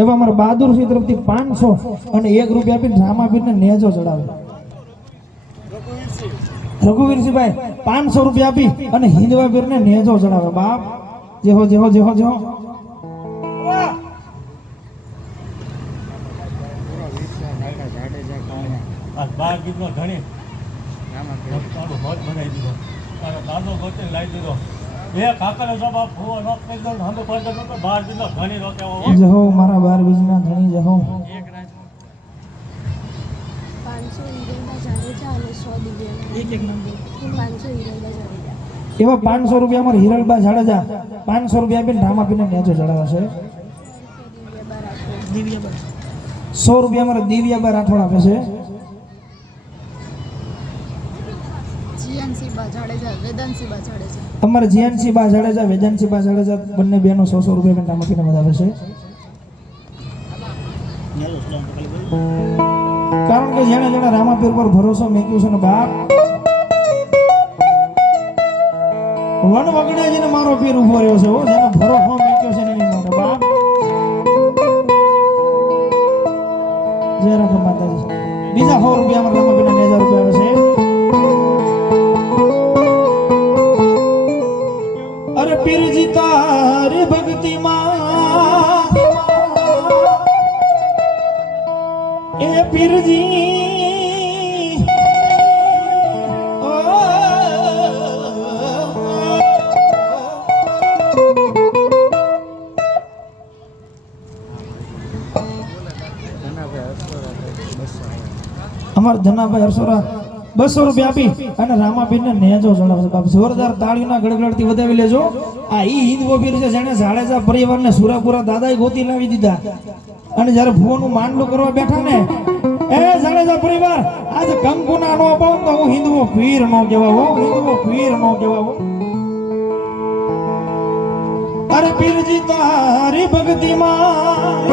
એવા અમારા બહાદુરસિંહ તરફથી 500 અને 1 રૂપિયા આપીને રામાપીરને નેજો ચડાવે. રઘુવીરસિંહભાઈ 500 રૂપિયા આપી અને હિંદવાપીરને નેજો ચડાવે. બાપ જેહો જેહો જેહો જેહો. બાર ગીતનો ધણી તારો હોત બનાવી દીધો, તારો દાદો ગોતે લાવી દીધો. એ કાકાનો જવાબ ભૂવો નો કરી દો, હમે પડતો નતો. બાર ગીતનો ધણી રોકેવો. જહો મારા 12 બીજના ધણી જહો. એક રાજ 500 હીરોના જાડેજા અને 100 દિવ્યાના એક નંબર 500 હીરોના જાડેજા. એવા 500 રૂપિયા અમારા હિરલબા જાડેજા 500 રૂપિયા આપીને રામાપીરને નેજો ચડાવે છે. 100 રૂપિયા અમારા દિવ્યાબા રાઠોડ આપે છે. અમારે જીયાનસી બા જાડેજા વેદાંતસી બા જાડેજા બંને બહેનો 100 રૂપિયા રામાપીરને વધાવે છે. કારણ કે જેણે જેણે રામાપીર પર ભરોસો મૂક્યો છે ને બાપ, વન વગડે જેને મારો પીર ઉભો રહ્યો છે, જેને ભરોસો મૂક્યો છે એની માટે બાપ. જય રાખે માતાજી. બીજા 100 રૂપિયા અમારા રામાપીરને 1000 રૂપિયા આવે છે. અરે પીરજી તારી ભક્તિમાં એ પીરજી અમાર ધનાભાઈ હરસોરા 200 રૂપિયા આપી અને રામાપીરને નેજો ચડાવે છે. બાપ જોરદાર તાળીના ગડગડાટથી વધાવી લેજો. આ ઈ હિન્દવો પીર છે જેને જાડેજા પરિવારને સુરાપુરા દાદાએ ગોતી લાવી દીધા. અને જ્યારે ભુવોનું માંડલું કરવા બેઠા ને, એ જાડેજા પરિવાર આજે કંકુના નો અપાવ તો હું હિન્દવો પીર નો કહેવાવો, હિન્દવો પીર નો કહેવાવો. અરે પીરજી તારી ભક્તિમાં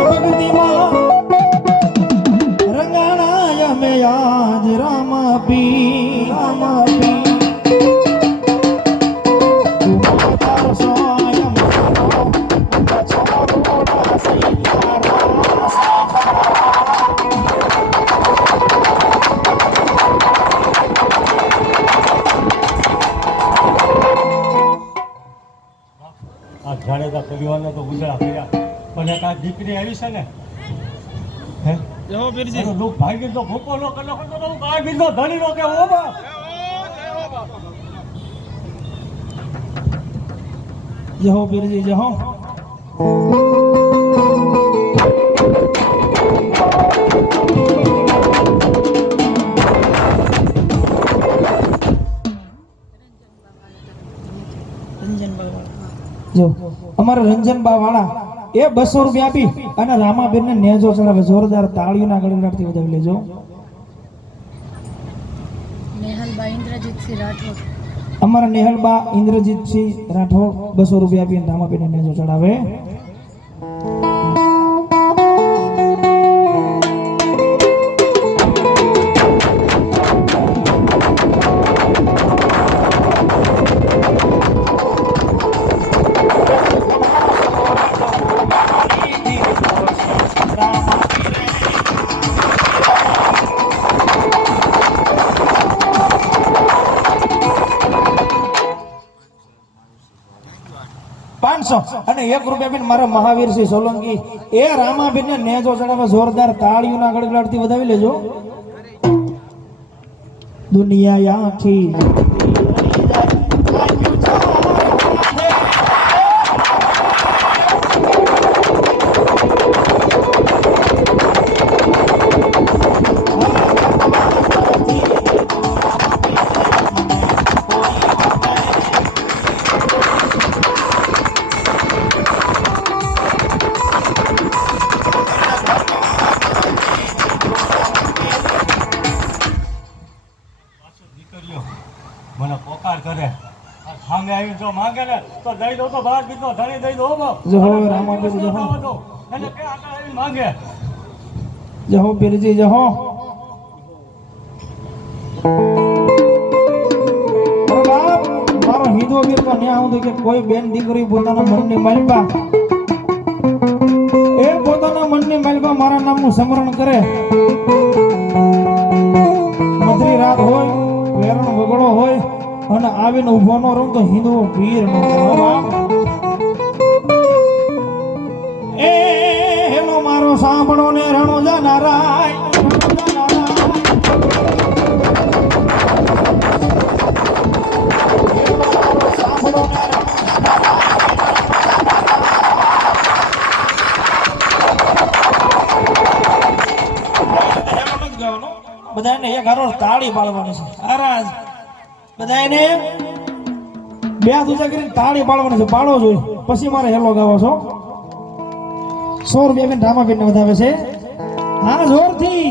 રંગાણા મે આજ રામાપીર જાડેજા પરિવારને તો ગુજરા કર્યા, પણ એક આ દીકરી આવી છે ને, હે જહો પીરજી લોક ભાગી તો ભૂકો નો કલો તો ભાગી તો ધણી નો કે ઓ બાપ. જહો પીરજી જહો. જો અમારા રંજનબા વાળા એ 200 રૂપિયા આપી અને રામાપીરને નેજો ચડાવે. જોરદાર તાળીઓના ગડગડાટથી વધાવી લેજો. નેહલબા ઇન્દ્રજીતસિંહ રાઠોડ. અમારા નેહલબા ઇન્દ્રજીતસિંહ રાઠોડ 200 રૂપિયા આપીને રામાપીરને નેજો ચડાવે. અને 1 રૂપિયા આપીને મારા મહાવીરસિંહ સોલંકી એ રામાપીરને નેજો ચડાવે. જોરદાર તાળીઓના ગડગડાટથી વધાવી લેજો. દુનિયા આખી મને પોકાર કરે, સામે આવી જો માંગે ને તો દઈ દો, તો બાર બીજો ધણી દઈ દો. જહો રામાપીર જહો. એને કે આગળ આવી માંગે. જહો પીરજી જહો. મારો હિન્દુ વીર તો ન્યા હું કે કોઈ બેન દીકરી પોતાના મનની માલપા વર્ષની માલમાં મારા નામનું સ્મરણ કરે, મધરી રાત હોય, વેરણ વગડો હોય અને આવીને ઊભો નો રહું તો હિન્દુઓ પીર નો એ હેલો મારો સાંભળો ને રણો જાનારાય, બધાને એક હારો તાળી પાડવાની છે. આરાજ બધાને બે હાથ ઊંચા કરીને તાળી પાડવાની છે. પાડો જોઈએ પછી મારે હેલો ગાવો છો. 100 રૂપિયા બેન રામાબેન ને વધાવે છે. હા જોરથી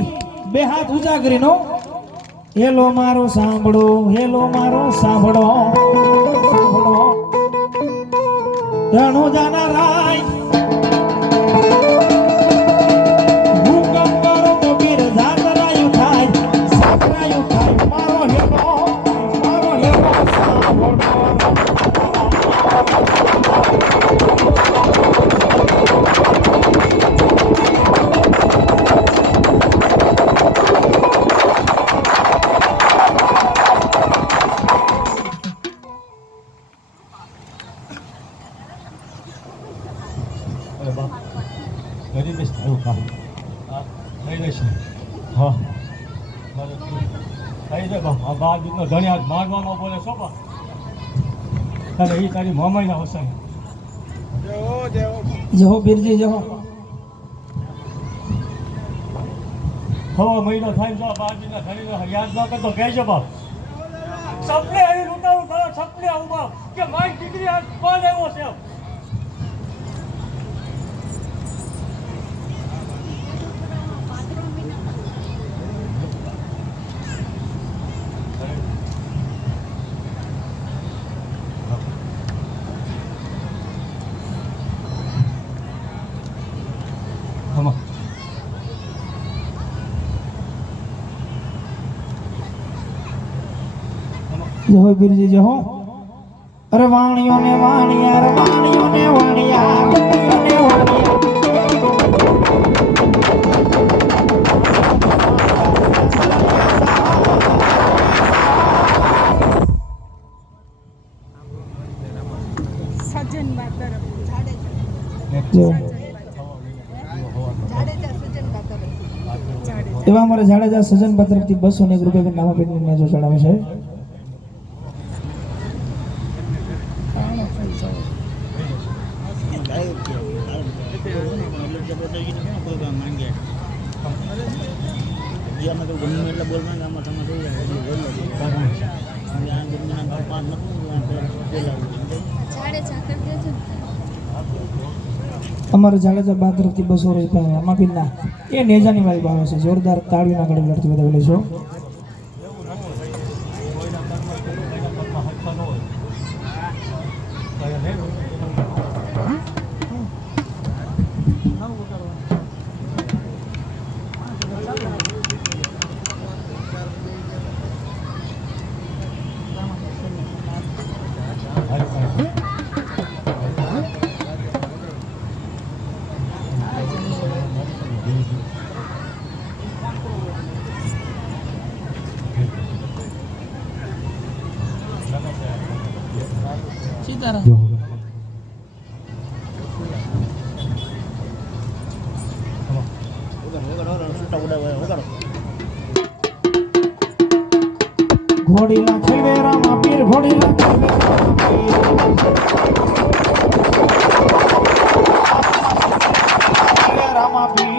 બે હાથ ઊંચા કરીને હેલો મારો સાંભળો, હેલો મારો સાંભળો, સાંભળો રણો જાના રાય કરી દઈશ તારું કામ. હા થઈ જશે. હા થઈ જાય બાપ. આ બાર દીકરો ધણિયા મારવાનો બોલે છો બા. અને એ તારી મામાઈના વસાય. જહો બીરજી જહો. હવે મહિનો થાય તો બાર દીકરા ધણીને યાદ ન કરતો કહેજો બાપ. સપને અહીં લૂંટાવું તારા સપને આવું બાપ કે મારી દીકરી આ કોણ આવ્યો છે. જહો બીરજી જહો. અરે વાણીઓ ને વાણિયા, રે વાણીઓ ને વાણિયા, વાણીઓ ને વાણિયા. સજન બા તરફ એવા અમારે જાડેજા સજનબા તરફથી 201 રૂપિયા નામાબેનની મેજો ચડાવે છે. અમારે જાડેજા બા તરફથી 200 રૂપિયા રામાબેનના એ નેજાની વાળી ભાવે છે. જોરદાર તાળીના ગડગડાટથી વધાવેલી છે. ઘોડીલા ખેલવે રામા પીર, ઘોડીલા ખેલવે રામા પીર.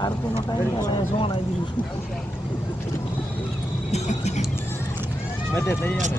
આરતીનો ટાઈમ છે, સોણ આવી ગયું છે. બધે થઈ જાય.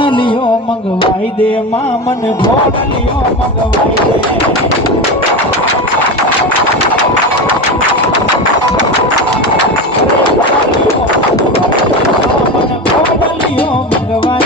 ઘોડલીઓ મંગવાઈ દે માં મને ઘોડલીઓ મંગવાઈ દે ઘોડલીઓ મંગવાઈ